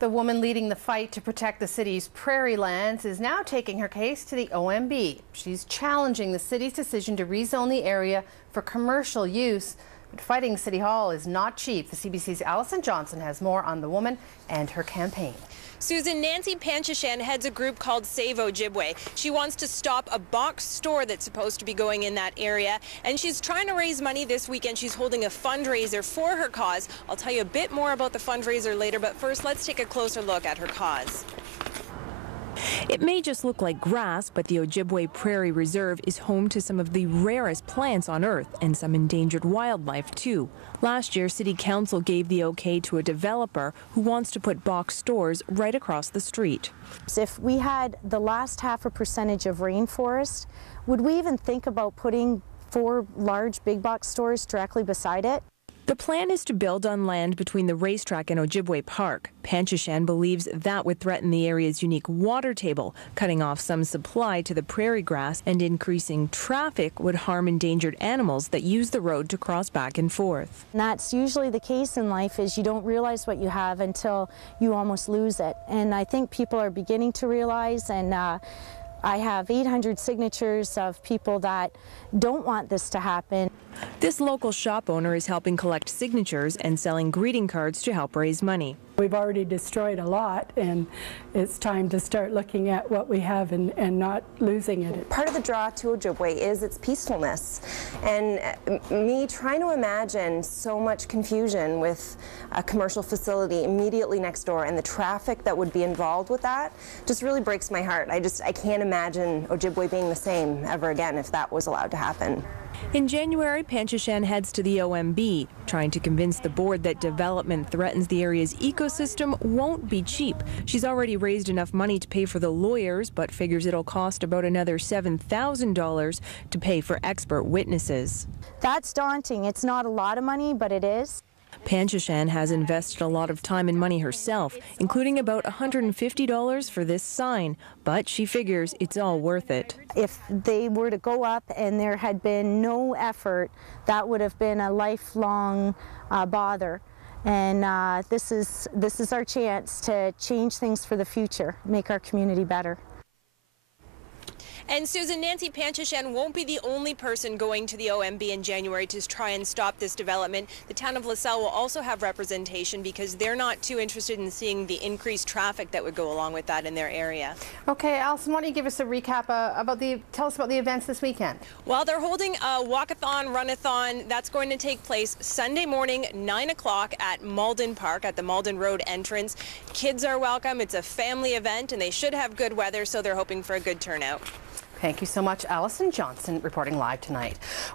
The woman leading the fight to protect the city's prairie lands is now taking her case to the OMB. She's challenging the city's decision to rezone the area for commercial use. But fighting City Hall is not cheap. The CBC's Allison Johnson has more on the woman and her campaign. Susan, Nancy Panchashan heads a group called SaveOjibway. She wants to stop a box store that's supposed to be going in that area, and she's trying to raise money this weekend. She's holding a fundraiser for her cause. I'll tell you a bit more about the fundraiser later, but first let's take a closer look at her cause. It may just look like grass, but the Ojibway Prairie Reserve is home to some of the rarest plants on Earth and some endangered wildlife, too. Last year, City Council gave the okay to a developer who wants to put box stores right across the street. If we had the last 0.5% of rainforest, would we even think about putting 4 large big box stores directly beside it? The plan is to build on land between the racetrack and Ojibway Park. Panchashan believes that would threaten the area's unique water table, cutting off some supply to the prairie grass, and increasing traffic would harm endangered animals that use the road to cross back and forth. And that's usually the case in life, is you don't realize what you have until you almost lose it. And I think people are beginning to realize, and I have 800 signatures of people that don't want this to happen. This local shop owner is helping collect signatures and selling greeting cards to help raise money. We've already destroyed a lot, and it's time to start looking at what we have and not losing it. Part of the draw to Ojibway is its peacefulness, and me trying to imagine so much confusion with a commercial facility immediately next door and the traffic that would be involved with that just really breaks my heart. I can't imagine Ojibway being the same ever again if that was allowed to happen. In January, Panchashan heads to the OMB, trying to convince the board that development threatens the area's ecosystem won't be cheap. She's already raised enough money to pay for the lawyers, but figures it'll cost about another $7,000 to pay for expert witnesses. That's daunting. It's not a lot of money, but it is. Panchashan has invested a lot of time and money herself, including about $150 for this sign, but she figures it's all worth it. If they were to go up and there had been no effort, that would have been a lifelong bother. And this is our chance to change things for the future, make our community better. And Susan, Nancy Panchashan won't be the only person going to the OMB in January to try and stop this development. The town of LaSalle will also have representation because they're not too interested in seeing the increased traffic that would go along with that in their area. Okay, Alison, why don't you give us a recap tell us about the events this weekend? Well, they're holding a walk-a-thon, run-a-thon. That's going to take place Sunday morning, 9 o'clock at Malden Park, at the Malden Road entrance. Kids are welcome. It's a family event, and they should have good weather, so they're hoping for a good turnout. Thank you so much, Allison Johnson, reporting live tonight.